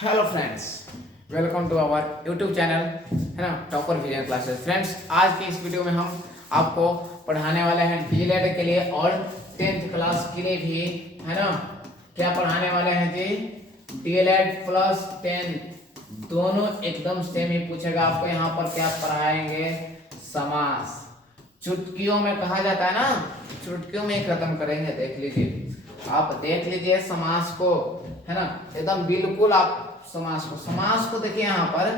Hello friends, welcome to our YouTube channel है ना, topper vision classes. Friends, आज के इस वीडियो में हम आपको पढ़ाने वाले हैं डीएलएड के लिए और 10th क्लास के लिए भी, है ना। क्या पढ़ाने वाले हैं जी? डीएलएड प्लस 10 दोनों एकदम सेम ही पूछेगा आपको। यहाँ पर क्या पढ़ाएंगे? समास। चुटकियों में कहा जाता है ना, चुटकियों में खत्म करेंगे। देख लीजिए, आप देख लीजिए समास को, है ना, एकदम बिल्कुल। आप समास को देखिए यहाँ पर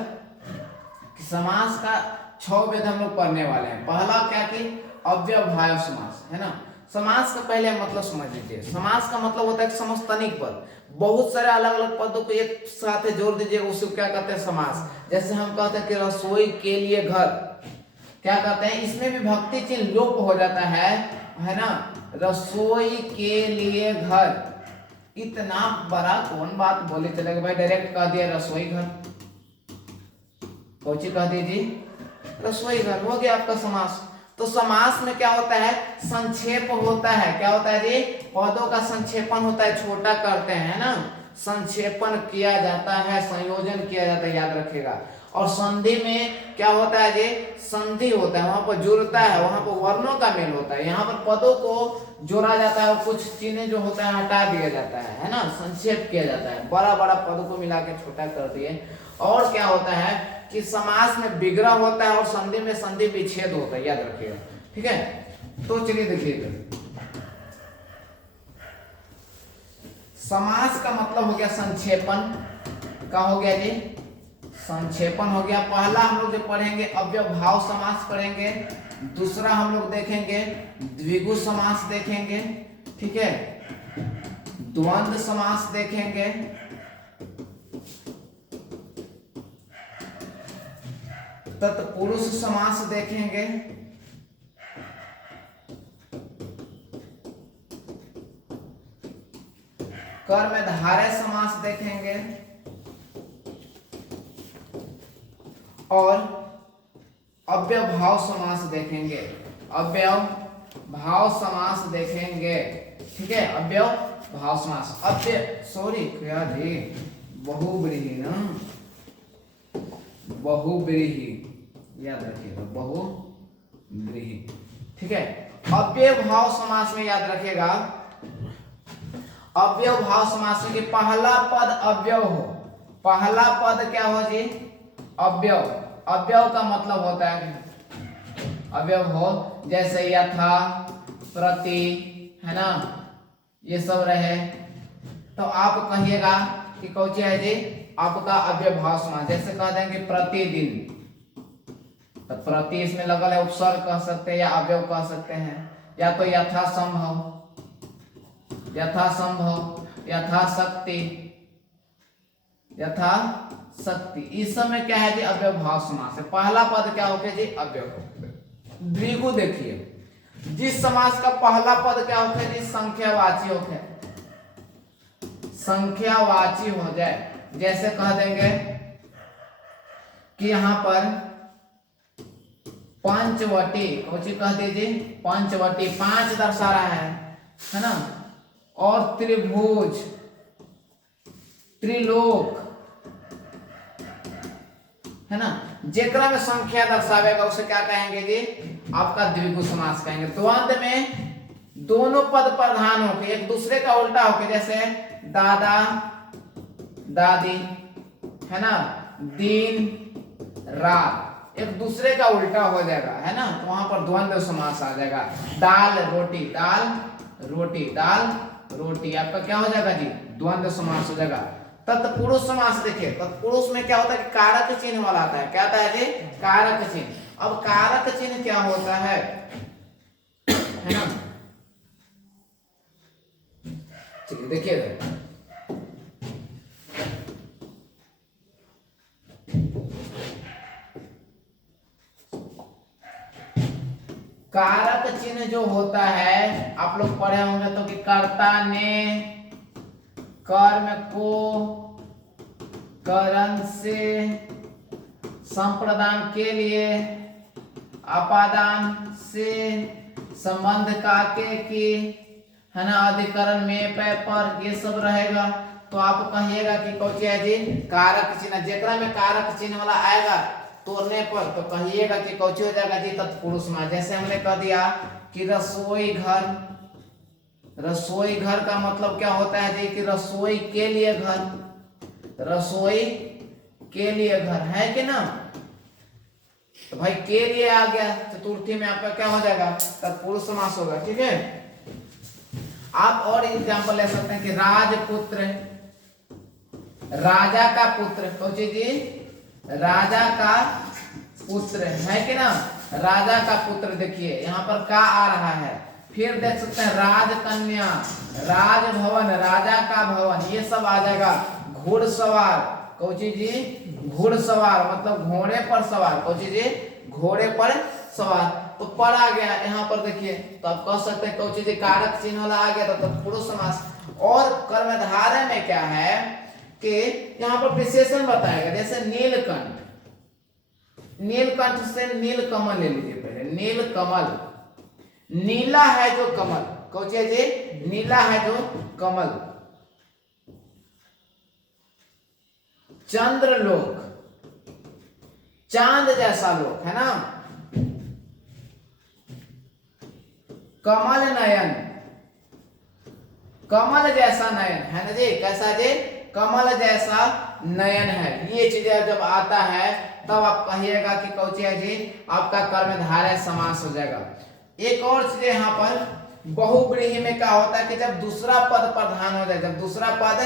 कि समास का 6 वेद हम लोग पढ़ने वाले हैं। पहला क्या कि अव्यवभाव समास, है ना। समास का पहले मतलब समझ लीजिए। समास का मतलब होता है समस्तनिक पद, बहुत सारे अलग अलग पदों को एक साथ जोड़ दीजिए, उसको क्या कहते हैं? समास। जैसे हम कहते हैं कि रसोई के लिए घर, क्या कहते हैं? इसमें भी भक्ति चिन्ह लोप हो जाता है ना। रसोई के लिए घर, इतना बड़ा कौन बात बोले चलेगा भाई? डायरेक्ट कह दिया रसोई घर, कौची कह दीजिए? रसोई घर हो गया आपका समास। तो समास में क्या होता है? संक्षेप होता है। क्या होता है जी? पदों का संक्षेपण होता है, छोटा करते हैं ना, संक्षेपण किया जाता है, संयोजन किया जाता है, याद रखिएगा। और संधि में क्या होता है जी? संधि होता है, वहां पर जुड़ता है, वहां पर वर्णों का मेल होता है। यहाँ पर पदों को जोड़ा जाता है और कुछ चिन्ह जो होता है हटा दिया जाता है ना, संक्षेप किया जाता है। बड़ा बड़ा पद को मिला के छोटा कर दिए। और क्या होता है कि समास में विग्रह होता है और संधि में संधि विच्छेद होता है, याद रखिएगा। ठीक है, तो चलिए देखिएगा। समास का मतलब हो गया संक्षेपण का, हो गया जी संक्षेपण हो गया। पहला हम लोग जो पढ़ेंगे अव्यवभाव समास पढ़ेंगे, दूसरा हम लोग देखेंगे द्विगु समास देखेंगे, ठीक है, द्वंद्व समास देखेंगे, तत्पुरुष समास देखेंगे, कर्मधारय समास देखेंगे और अव्यवभाव समास देखेंगे। अव्यवभाव समास देखेंगे, ठीक है, अव्यवभाव समास। क्या जी? बहुव्रीहि ना, बहुव्रीहि, याद रखिएगा, बहुव्रीहि, ठीक है। अव्यवभाव समास में याद रखिएगा, अव्यवभाव समास में कि पहला पद अव्यव हो। पहला पद क्या हो जी? अव्यव। अव्यव का मतलब होता है अव्यव हो, जैसे यथा, प्रति, है ना, ये सब रहे तो आप कहिएगा कि कौन है जी? आपका अव्यवभाव समास। जैसे कह देंगे प्रतिदिन, तो प्रति इसमें लगल है, उपसर्ग कह सकते हैं या अव्यव कह सकते हैं, या तो यथासंभव, यथासंभव, यथाशक्ति, यथाशक्ति, इस सब में क्या है जी? अव्यवभाव समास है। पहला पद क्या हो गया जी? अव्यव। द्विगु देखिए, जिस समास का पहला पद क्या होता है जी? संख्यावाची होता है, संख्यावाची हो जाए। जैसे कह देंगे कि यहां पर पंचवटी, कौची कह दीजिए? पंचवटी, 5 दर्शा रहा है ना। और त्रिभुज, त्रिलोक, है ना, जेकरा में संख्या दर्शावेगा उसे क्या कहेंगे जी? आपका द्विगु समास कहेंगे। द्वंद्व में दोनों पद प्रधान होके एक दूसरे का उल्टा होके, जैसे दादा, दादी, है ना, दिन, रात, एक दूसरे का उल्टा हो जाएगा, है ना, तो वहां पर द्वंद्व समास आ जाएगा। दाल रोटी, दाल रोटी, दाल रोटी, आपका क्या हो जाएगा जी? द्वंद्व समास हो जाएगा। तत्पुरुष समास देखिए, तत्पुरुष में क्या होता है कि कारक चिन्ह वाला आता है। क्या आता है जी? कारक चिन्ह। अब कारक चिन्ह क्या होता है ना, चलिए देखिए, कारक चिन्ह जो होता है, आप लोग पढ़े होंगे तो कि कर्ता ने कर्म को करण से संप्रदान के लिए, अपादान से संबंध का के की, है ना, अधिकरण में पे पर, ये सब रहेगा। तो आप कहिएगा कि कौन है जी कारक चिन्ह, जेकरा में कारक चिन्ह वाला आएगा तोड़ने पर तो कहिएगा कि कौन हो जाएगा जी तत्पुरुष समास। जैसे हमने कह दिया कि रसोई घर, रसोई घर का मतलब क्या होता है जी कि रसोई के लिए घर, रसोई के लिए घर है कि ना, तो भाई के लिए आ गया चतुर्थी में आपका क्या हो जाएगा तत्पुरुष समास होगा। ठीक है, आप और एग्जांपल ले सकते हैं कि राजपुत्र, राजा का पुत्र, कौन चीज जी राजा का पुत्र है कि ना, राजा का पुत्र। देखिए यहाँ पर का आ रहा है, फिर देख सकते हैं राजकन्या, राजभवन, राजा का भवन, ये सब आ जाएगा। घुड़सवार, कौन चीज जी घुड़सवार मतलब घोड़े पर सवार, कौन चीज जी घोड़े पर सवार। तो पर आ गया यहाँ पर देखिए, तो आप कह सकते हैं कौन चीज कारक चिन्ह वाला आ गया तो पुरुष समास। और कर्मधारय में क्या है कि यहाँ पर विशेषण बताएगा, जैसे नीलकंठ, नीलकंठ से नीलकमल ले लीजिए पहले, नीलकमल, नीला है जो कमल, कौन चीज जी नीला है जो कमल। चंद्रलोक, चांद जैसा लोक है ना। कमल नयन, कमल जैसा नयन है ना जी, कैसा जी कमल जैसा नयन है। ये चीजें जब आता है तब आप कहिएगा कि कौन है जी आपका कर्मधारय समास हो जाएगा। एक और चीज यहाँ पर बहुव्रीहि में क्या होता है कि जब दूसरा पद प्रधान हो जाए, जब दूसरा पद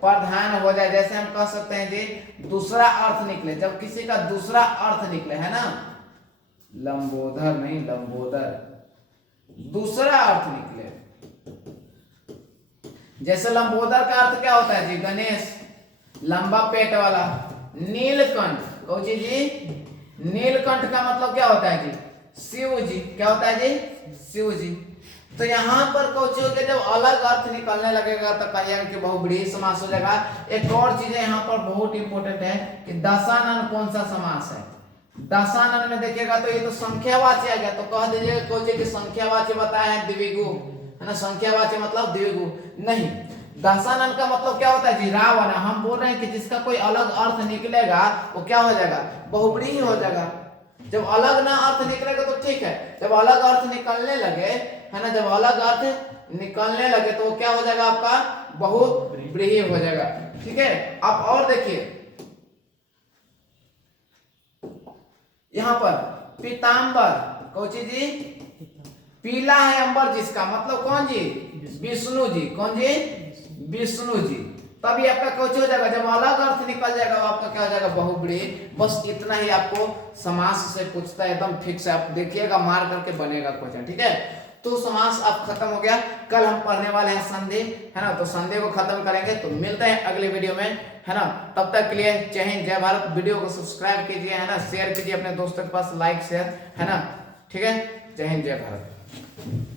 प्रधान हो जाए, जैसे हम कह सकते हैं जी दूसरा अर्थ निकले, जब किसी का दूसरा अर्थ निकले है ना, लंबोदर नहीं लंबोदर, दूसरा अर्थ निकले। जैसे लंबोदर का अर्थ क्या होता है जी गणेश, लंबा पेट वाला। नीलकंठ, कौन जी नीलकंठ का मतलब क्या होता है जी शिव जी, क्या होता है जी शिव जी। तो यहाँ पर कौन हो गया, जब अलग अर्थ निकलने लगेगा तो कहिएगा कि बहुव्रीहि समास हो जाएगा। एक और चीज यहाँ पर बहुत इंपॉर्टेंट है कि दशानन कौन सा समास है। दशानन में देखिएगा तो ये तो संख्यावाची आ गया, तो कह दीजिएगा कौन कि संख्यावाची बताया है द्विगु है ना, संख्यावाची मतलब द्विगु नहीं। दशानन का मतलब क्या होता है जी रावण। हम बोल रहे हैं कि जिसका कोई अलग अर्थ निकलेगा वो क्या हो जाएगा बहुव्रीहि हो जाएगा। जब अलग ना अर्थ निकलेगा तो ठीक है, जब अलग अर्थ निकलने लगे है ना, जब अलग अर्थ निकलने लगे तो क्या हो जाएगा आपका बहुव्रीहि हो जाएगा। ठीक है, आप और देखिए यहाँ पर पीताम्बर, कौन चीज जी पीला है अंबर जिसका, मतलब कौन जी विष्णु जी, कौन जी विष्णु जी। तभी आपका कौन हो जाएगा, जब अलग अर्थ निकल जाएगा वो आपका क्या हो जाएगा बहुव्रीहि। बस इतना ही आपको समास से पूछता है, एकदम ठीक से आप देखिएगा, मार करके बनेगा क्वेश्चन। ठीक है, तो समास अब खत्म हो गया। कल हम पढ़ने वाले हैं संधि है ना, तो संधि को खत्म करेंगे। तो मिलते हैं अगले वीडियो में है ना, तब तक के लिए जय हिंद जय भारत। वीडियो को सब्सक्राइब कीजिए है ना, शेयर कीजिए अपने दोस्तों के पास, लाइक शेयर है ना। ठीक है, जय हिंद जय भारत।